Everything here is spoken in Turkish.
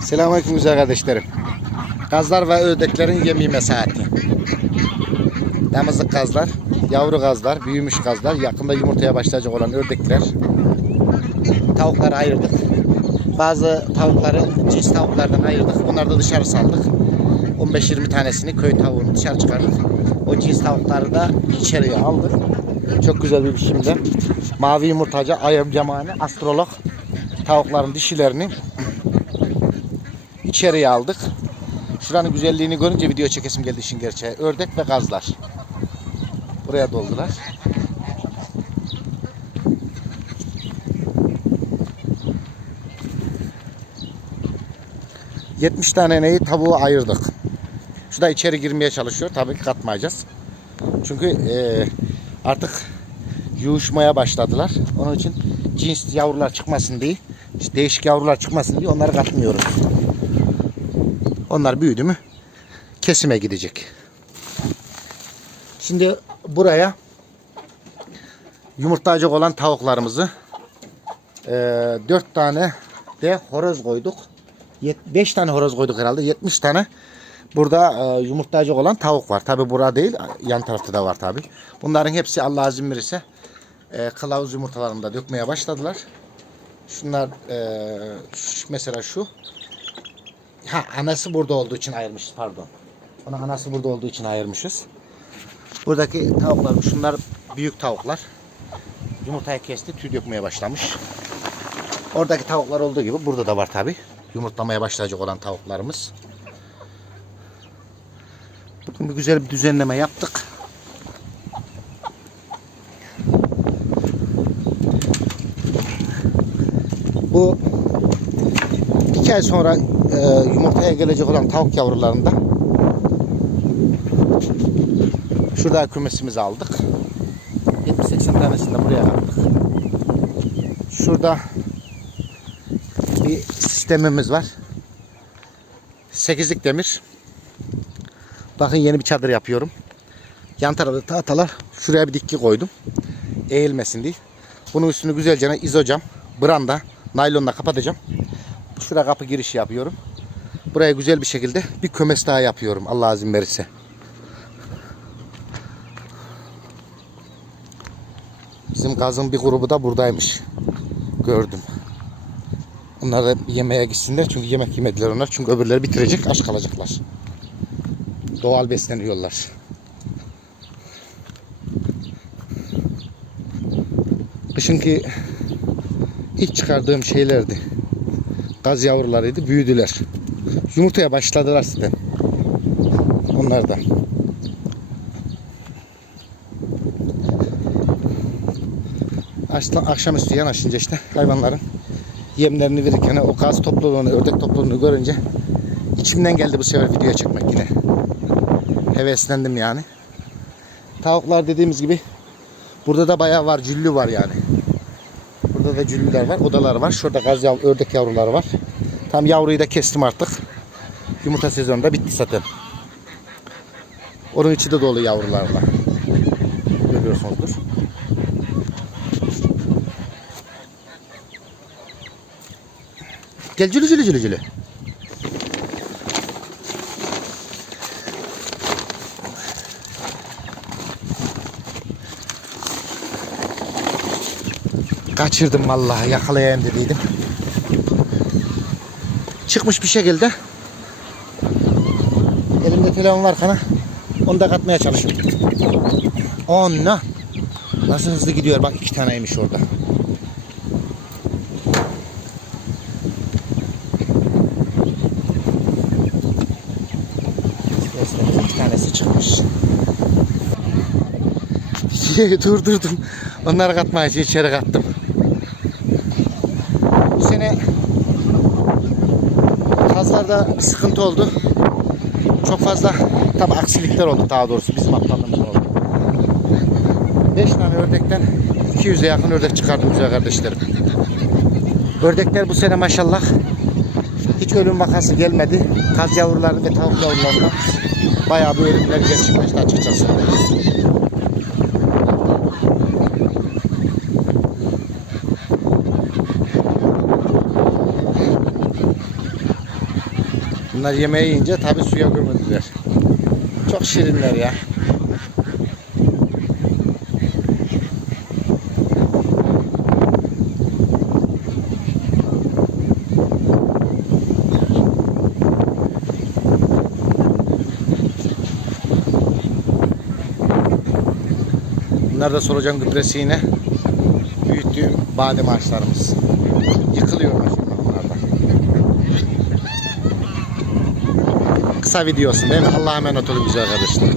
Selamünaleyküm güzel kardeşlerim. Gazlar ve ördeklerin yem yeme saati. Damızlık gazlar, yavru gazlar, büyümüş gazlar, yakında yumurtaya başlayacak olan ördekler. Tavukları ayırdık. Bazı tavukları cins tavuklardan ayırdık. Onları da dışarı saldık. 15-20 tanesini köy tavuğunu dışarı çıkardık. O cins tavukları da içeriye aldık. Çok güzel bir biçimde. Mavi yumurtacı, ayım camani, astrolog tavukların dişilerini içeriye aldık. Şuranın güzelliğini görünce video çekesim geldi işin gerçeği. Ördek ve gazlar. Buraya doldular. ...70 tane neyi tavuğu ayırdık. Şu da içeri girmeye çalışıyor. Tabii ki katmayacağız. Çünkü eee, artık yuğuşmaya başladılar. Onun için cins yavrular çıkmasın diye, işte değişik yavrular çıkmasın diye onları katmıyoruz. Onlar büyüdü mü kesime gidecek. Şimdi buraya yumurtlayacak olan tavuklarımızı 4 tane de horoz koyduk. 5 tane horoz koyduk herhalde. 70 tane burada e, yumurtlayacak olan tavuk var. Tabi burada değil yan tarafta da var tabi. Bunların hepsi Allah izin verirse e, kılavuz yumurtalarını da dökmeye başladılar. Şunlar e, mesela şu Ha anası burada olduğu için ayırmışız pardon. Onu anası burada olduğu için ayırmışız. Buradaki tavuklar şunlar büyük tavuklar. Yumurtayı kesti tüy dökmeye başlamış. Oradaki tavuklar olduğu gibi burada da var tabi. Yumurtlamaya başlayacak olan tavuklarımız. Bugün bir güzel bir düzenleme yaptık. Bu iki ay sonra e, yumurtaya gelecek olan tavuk yavrularında şurada kümesimizi aldık. 70-80 tanesini buraya aldık. Şurada bir sistemimiz var. 8'lik demir. Bakın yeni bir çadır yapıyorum. Yan tarafta tahtalar. Şuraya bir dikki koydum. Eğilmesin diye. Bunun üstünü güzelce izocam, branda, naylonla kapatacağım. Şuraya kapı girişi yapıyorum. Buraya güzel bir şekilde bir kömes daha yapıyorum. Allah izin verirse. Bizim gazın bir grubu da buradaymış. Gördüm. Onlar da yemeğe gitsinler çünkü yemek yemediler onlar. Çünkü öbürleri bitirecek aç kalacaklar. Doğal besleniyorlar. Kışınki ilk çıkardığım şeylerdi. Gaz yavrularıydı. Büyüdüler. Yumurtaya başladılar zaten. Onlar da. Aslan akşamüstü yanaşınca işte hayvanların yemlerini verirken o gaz topluluğunu, ördek topluluğunu görünce içimden geldi bu sefer video çekmek yine. Heveslendim yani. Tavuklar dediğimiz gibi burada da bayağı var, cüllü var yani. Burada da cüllüler var, odalar var. Şurada gaz yav ördek yavruları var. Tam yavruyu da kestim artık. Yumurta sezonu da bitti zaten. Onun içi de dolu yavrularla. Görüyorsunuzdur. Gel cülü cülü cülü cülü. Kaçırdım vallahi yakalayayım dediydim. Çıkmış bir şekilde. Elimde telefon var kana. Onu da katmaya çalışıyorum. Onna. Nasıl hızlı gidiyor bak iki taneymiş orada. Beslemiş iki tanesi çıkmış. Durdurdum. Onları katmayınca içeri kattım. Bu sene kazlarda bir sıkıntı oldu. Çok fazla tabi aksilikler oldu daha doğrusu bizim aptallığımız oldu. 5 tane ördekten 200'e yakın ördek çıkardım güzel kardeşlerim. Ördekler bu sene maşallah hiç ölüm vakası gelmedi. Kaz yavruları ve tavuk yavrularında bayağı bir ölümler gerçekleşti açıkçası. Bunlar yemeği yiyince tabi suya gömüldüler. Çok şirinler ya. Bunlar da solucan gübresi yine. Büyüttüğüm badem ağaçlarımız. Yıkılıyorlar şimdi bunlardan. Kısa videosu değil mi? Allah'a emanet olun güzel arkadaşlar.